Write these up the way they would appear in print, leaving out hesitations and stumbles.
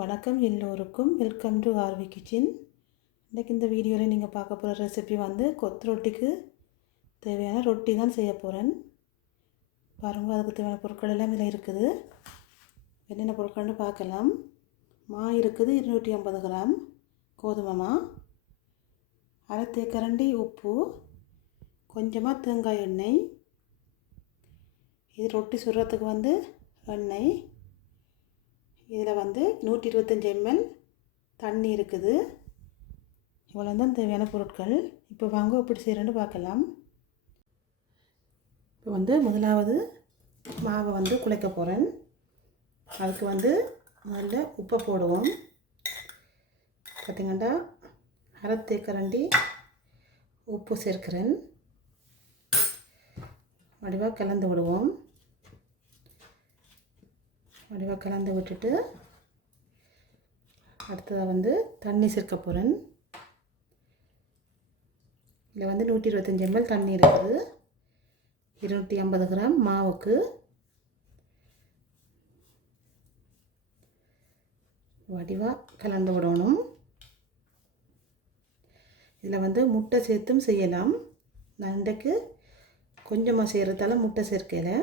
வணக்கம் எல்லோருக்கும், welcome to RV kitchen. இன்றைக்கி இந்த வீடியோவில் நீங்கள் பார்க்க போகிற ரெசிபி வந்து கொத்து ரொட்டிக்கு தேவையான ரொட்டி தான் செய்ய போகிறேன். பாருங்கள், அதுக்கு தேவையான பொருட்கள் எல்லாம் இதில் இருக்குது. என்னென்ன பொருட்கள்னு பார்க்கலாம். மா இருக்குது 250 கிராம் கோதுமை மா, அரை தேக்கரண்டி உப்பு, கொஞ்சமாக தேங்காய் எண்ணெய், இது ரொட்டி சுடுறதுக்கு வந்து எண்ணெய், இதில் வந்து 125 ml தண்ணி இருக்குது. இவ்வளோ தான் தேவையான பொருட்கள். இப்போ வாங்க எப்படி செய்கிறேன்னு பார்க்கலாம். இப்போ வந்து முதலாவது மாவை வந்து குழைக்க போகிறேன். அதுக்கு வந்து முதல்ல உப்பை போடுவோம். பார்த்திங்கன்னா அரை தேக்கரண்டி உப்பு சேர்க்கிறேன். வடிவாக கலந்து விடுவோம். வடிவாக கலந்து விட்டுட்டு அடுத்ததாக வந்து தண்ணி சேர்க்க போகிறேன். இதில் வந்து 125 ml தண்ணி இருக்குது. 250 கிராம் மாவுக்கு வடிவாக கலந்து விடணும். இதில் வந்து முட்டை சேர்த்தும் செய்யலாம். நான் இன்றைக்கு கொஞ்சமாக செய்கிறதால முட்டை சேர்க்கலை.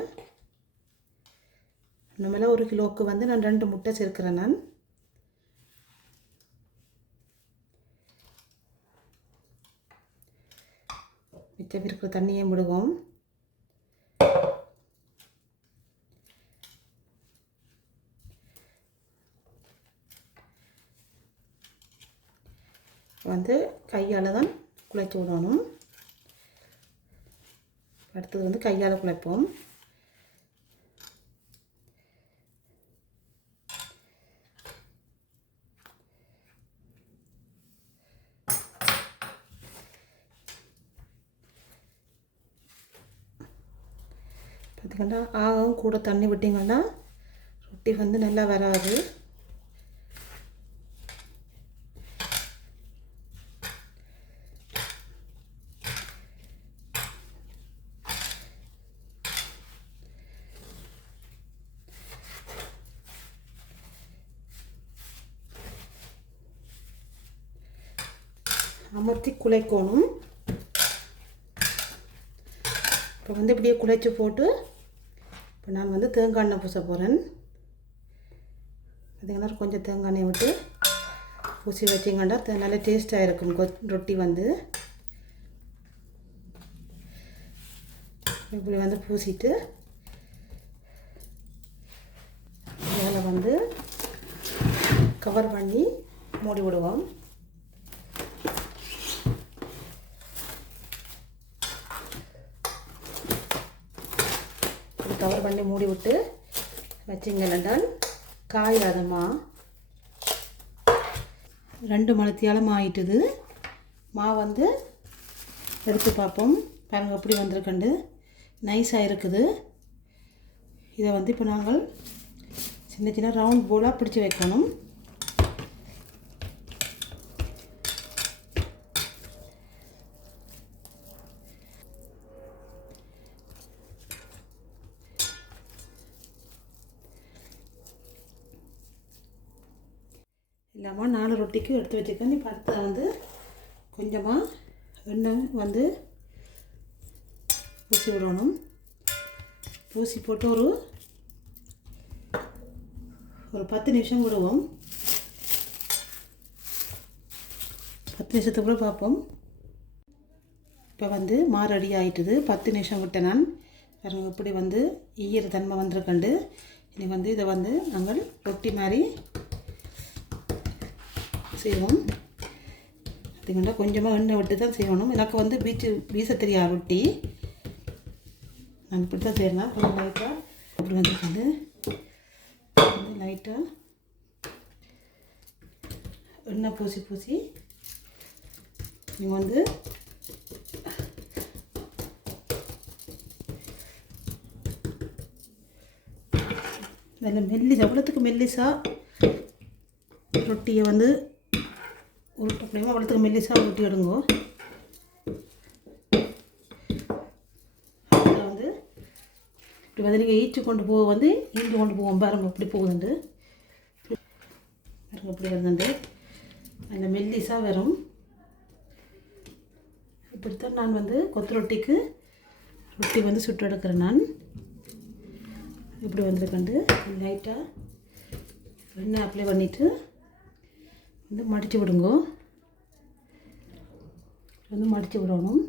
நம்மள 1 கிலோவுக்கு வந்து நான் 2 முட்டை சேர்க்கிறேன். நான் மிச்சம் இருக்கிற தண்ணியை விடுவோம். வந்து கையால் தான் குழைச்சி விடணும். அடுத்தது வந்து கையால் குழைப்போம். பார்த்திங்கன்னா ஆகவும் கூட தண்ணி விட்டிங்கன்னா ரொட்டி வந்து நல்லா வராது. அமர்த்தி குழைக்கணும். இப்போ வந்து இப்படியே குழைச்சி போட்டு இப்போ நான் வந்து தேங்காய் எண்ணெய் பூச போகிறேன். பார்த்திங்கன்னா கொஞ்சம் தேங்காய் எண்ணெய் விட்டு பூசி வச்சிங்கன்னா நல்ல டேஸ்ட்டாக இருக்கும் ரொட்டி வந்து. இப்படி வந்து பூசிட்டு இதில் வந்து கவர் பண்ணி மூடி விடுவோம். கவர் பண்ணி மூடி விட்டு வச்சிங்கன்னால் காயாதமா 2 மணித்தியாலம் ஆயிட்டுது. மா வந்து எடுத்து பார்ப்போம். பாருங்கள் எப்படி வந்திருக்கண்டு, நைஸாக இருக்குது. இதை வந்து இப்போ நாங்கள் சின்ன சின்ன ரவுண்ட் போலாக பிடிச்சி வைக்கணும். இல்லாமல் 4 ரொட்டிக்கு எடுத்து வச்சுக்கேன். இப்போ அடுத்தது வந்து கொஞ்சமாக எண்ணெய் வந்து பூசி விடணும். பூசி போட்டு ஒரு 10 நிமிஷம் விடுவோம். 10 நிமிஷத்துக்குள்ள பார்ப்போம். இப்போ வந்து மா ரெடி ஆகிட்டுது. 10 நிமிஷம் விட்டேன் நான். பாருங்கள் இப்படி வந்து ஈர தன்மை வந்திருக்கண்டு. இனி வந்து இதை வந்து நாங்கள் ரொட்டி மாதிரி செய்வோம். பார்த்திங்கன்னா கொஞ்சமாக எண்ணெய் விட்டு தான் செய்யணும். எனக்கு வந்து வீச தெரியாது ரொட்டி. நான் இப்படி தான் செய்யணும். கொஞ்சம் லைட்டாக அப்படி வந்து லைட்டாக எண்ணெய் பூசி நீங்கள் வந்து நல்ல எவ்வளோத்துக்கு மெல்லிசாக ரொட்டியை வந்து உருட்ட முடியுமோ அவ்வளோத்துக்கு மெல்லிசாக உருட்டி எடுங்கோ. அதில் வந்து இப்படி வந்து நீங்கள் ஈச்சு கொண்டு போக வந்து ஈண்டு கொண்டு போவோம். பாருங்கள் இப்படி போகுதுண்டு. இப்படி வருதுண்டு அந்த மெல்லிஸாக வரும். இப்படித்தான் நான் வந்து கொத்து ரொட்டிக்கு ரொட்டி வந்து சுட்டு எடுக்கிறேன். நான் இப்படி வந்திருக்கண்டு லைட்டாக எண்ணெய் அப்ளை பண்ணிவிட்டு வந்து மடித்து விடுங்க. வந்து மடித்து விடணும்.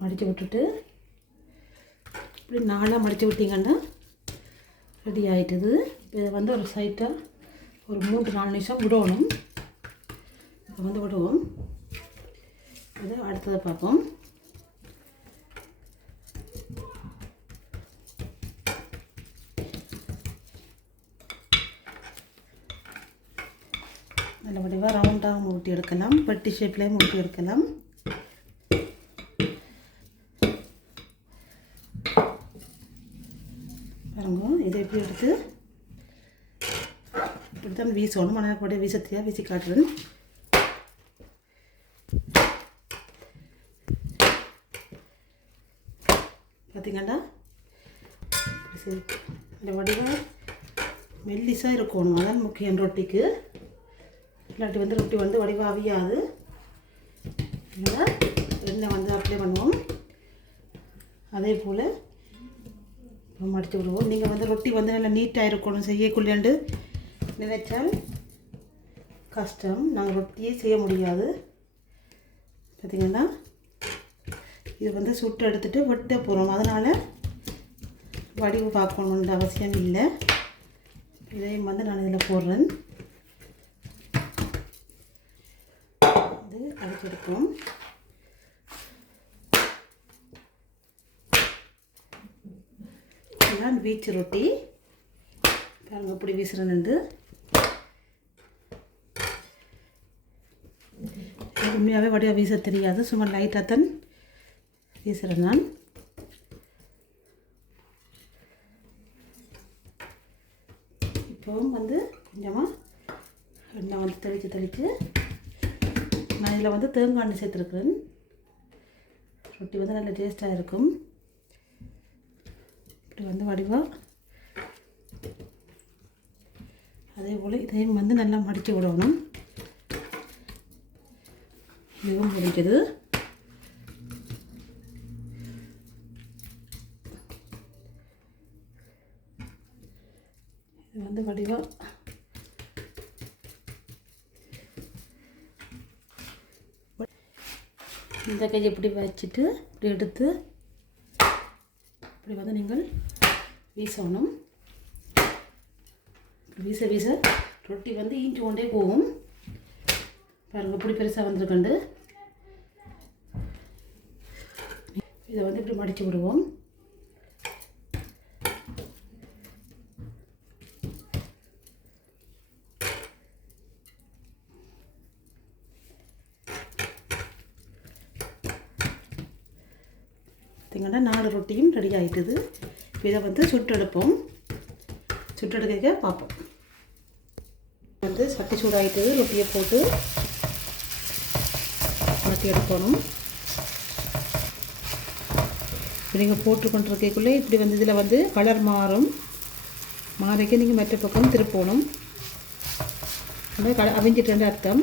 மடித்து விட்டுட்டு இப்படி நாளாக மடித்து விட்டிங்கன்னா ரெடி ஆகிட்டுது. இதை வந்து ஒரு சைட்டாக ஒரு 3-4 நிமிஷம் விடணும். இப்போ வந்து விடுவோம். அது அடுத்ததை பார்ப்போம். நல்ல வடிவாக ரவுண்டாக ஊட்டி எடுக்கலாம், பெட்டி ஷேப்லேயும் ஊட்டி எடுக்கலாம். பாருங்க, இதை எப்படி எடுத்து இப்படி தான் வீசணும். ஆனால் கூட வீசத்தையாக வீசி காட்டுறேன். பார்த்திங்கன்னா இந்த வடிவாக மெல்லிஸாக இருக்கணும். அதான் முக்கியம் ரொட்டிக்கு. இல்லாட்டி வந்து ரொட்டி வந்து வடிவாக அவியாது. எண்ணெய் வந்து அப்ளை பண்ணுவோம். அதே போல் மடித்து விடுவோம். நீங்கள் வந்து ரொட்டி வந்து நல்லா நீட்டாக இருக்கணும் செய்யக்குள்ளேண்டு நினைச்சால் கஷ்டம். நாங்கள் ரொட்டியே செய்ய முடியாது. பார்த்திங்கன்னா இது வந்து சுட்டு எடுத்துகிட்டு வெட்ட போகிறோம். அதனால் வடிவு பார்க்கணுன்ற அவசியம் இல்லை. இதையும் வந்து நான் இதில் போடுறேன். இது அடிச்செடுப்போம். இதுதான் வீச்சு ரொட்டி. பாருங்க எப்படி வீசுறேன்னு. உண்மையாகவே வடிவாக வீச தெரியாது. சும்மா லைட்டாக தான் வீசுகிறேன் நான். இப்போவும் வந்து கொஞ்சமாக எண்ணெய் வந்து தெளித்து நான் இதில் வந்து தேங்காய் எண்ணெய் சேர்த்துருக்குறேன். ரொட்டி வந்து நல்ல டேஸ்ட்டாக இருக்கும். இப்படி வந்து வடிவாக அதே போல் இதையும் வந்து நல்லா மடித்து விடணும். இதுவும் முடிக்குது. இது வந்து வடிவாக இந்த கையை இப்படி வச்சுட்டு இப்படி எடுத்து இப்படி வந்து நீங்கள் வீசணும். வீச வீச ரொட்டி வந்து ஈஞ்சு கொண்டே போகும். பாருங்கள் இப்படி பெருசாக வந்துருக்கண்டு. இதை வந்து இப்படி மடித்து விடுவோம். பார்த்திங்கன்னா 4 ரொட்டியும் ரெடி ஆகிட்டுது. இதை வந்து சுட்டெடுப்போம். சுட்டெடுக்க பார்ப்போம். வந்து சட்டி சூடாகிட்டுது. ரொட்டியை போட்டு மாட்டி எடுக்கணும். நீங்கள் போட்டு கொண்டிருக்கக்குள்ளே இப்படி வந்து இதில் வந்து கலர் மாறிக்க நீங்கள் மற்ற பக்கம் திருப்பணும். அவிஞ்சிட்டு அர்த்தம்.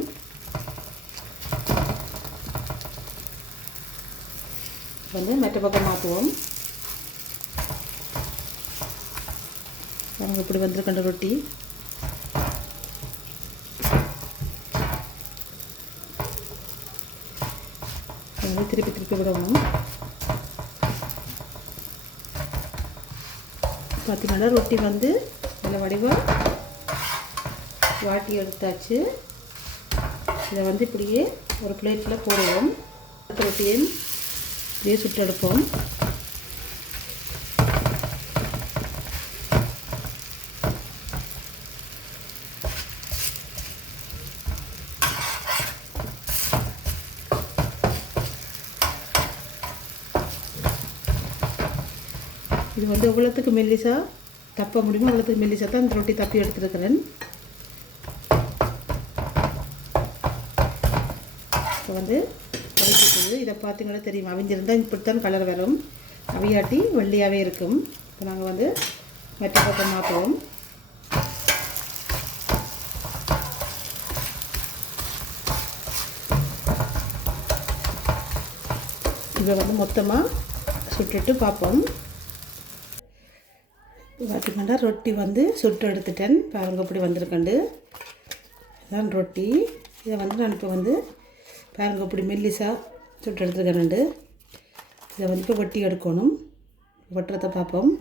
வந்து மற்ற பக்கம் மாற்றுவோம். அவங்க இப்படி வந்துருக்கின்ற ரொட்டி வந்து திருப்பி விடணும். பார்த்திங்கன்னா ரொட்டி வந்து நல்ல வடிவாக வாட்டி எடுத்தாச்சு. இதை வந்து இப்படியே ஒரு பிளேட்டில் போடுவோம். ரொட்டியும் இப்படியே சுட்டு எடுப்போம். இது வந்து எவ்வளோத்துக்கு மெல்லிசா தப்ப முடியுமோ அவ்வளோத்துக்கு மெல்லிசா தான் இந்த ரொட்டி தப்பி எடுத்துருக்கிறேன். இப்போ வந்து அவிச்சிட்டுது. இதை பார்த்தீங்கன்னா தெரியும். அவிஞ்சிருந்தால் இப்படித்தான் கலர் வரும். அவியாட்டி வெள்ளையாகவே இருக்கும். இப்போ நாங்கள் வந்து மற்ற பக்கம் மாற்றுவோம். இதை வந்து மொத்தமாக சுட்டுட்டு பார்ப்போம். பார்த்திங்கன்னா ரொட்டி வந்து சுட்டு எடுத்துட்டேன். பாருங்க இப்படி வந்திருக்கண்டு. இதுதான் ரொட்டி. இதை வந்து நான் இப்போ வந்து பாருங்க இப்படி மெல்லிசாக சுட்டு எடுத்துருக்கேன். இதை வந்து இப்போ வெட்டி எடுக்கணும். வெட்டுறதை பார்ப்போம்.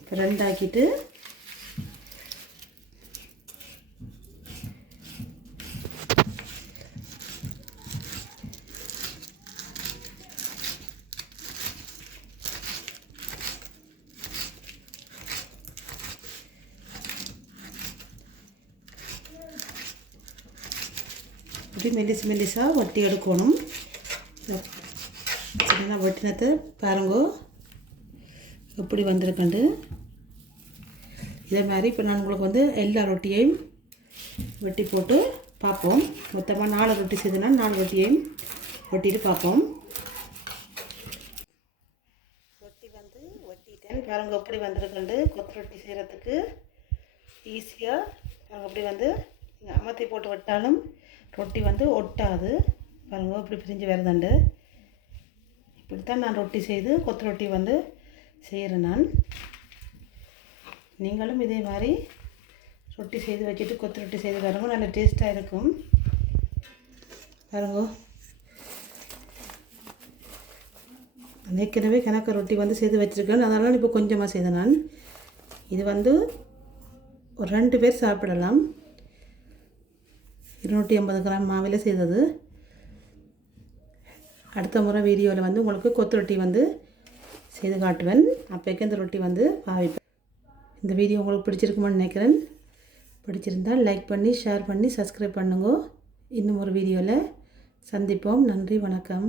இப்போ ரெண்டாக்கிட்டு இப்படி மெல்லிசாக வட்டி எடுக்கணும். சின்ன வட்டினத்தை பாருங்கோ எப்படி வந்திருக்கண்டு. இதே மாதிரி இப்போ நான் உங்களுக்கு வந்து எல்லா ரொட்டியையும் வெட்டி போட்டு பார்ப்போம். மொத்தமாக 4 ரொட்டி செய்தனா 4 ரொட்டியையும் வெட்டிட்டு பார்ப்போம். ரொட்டி வந்து வெட்டிட்டேன். பாருங்க எப்படி வந்திருக்கண்டு. கொத்து ரொட்டி செய்கிறதுக்கு ஈஸியாக பாருங்க அப்படி வந்து நீங்கள் அமர்த்தி போட்டு வெட்டாலும் ரொட்டி வந்து ஒட்டாது. பாருங்க இப்படி பிரிஞ்சு வருதுண்டு. இப்படித்தான் நான் ரொட்டி செய்து கொத்து ரொட்டி வந்து செய்கிறேன். நான் நீங்களும் இதே மாதிரி ரொட்டி செய்து வச்சுட்டு கொத்து ரொட்டி செய்து பாருங்க, நல்ல டேஸ்ட்டாக இருக்கும். பாருங்க ஏற்கனவே கணக்கு ரொட்டி வந்து செய்து வச்சுருக்கேன். அதனால இப்போ கொஞ்சமாக செய்தேன் நான். இது வந்து ஒரு 2 பேர் சாப்பிடலாம். 250 கிராம் மாவில் செய்தது. அடுத்த முறை வீடியோவில் வந்து உங்களுக்கு கொத்து ரொட்டி வந்து செய்து காட்டுவேன். அப்போக்கு இந்த ரொட்டி வந்து பாவிப்பேன். இந்த வீடியோ உங்களுக்கு பிடிச்சிருக்குமான்னு நினைக்கிறேன். பிடிச்சிருந்தால் லைக் பண்ணி ஷேர் பண்ணி சப்ஸ்கிரைப் பண்ணுங்க. இன்னும் ஒரு வீடியோவில் சந்திப்போம். நன்றி, வணக்கம்.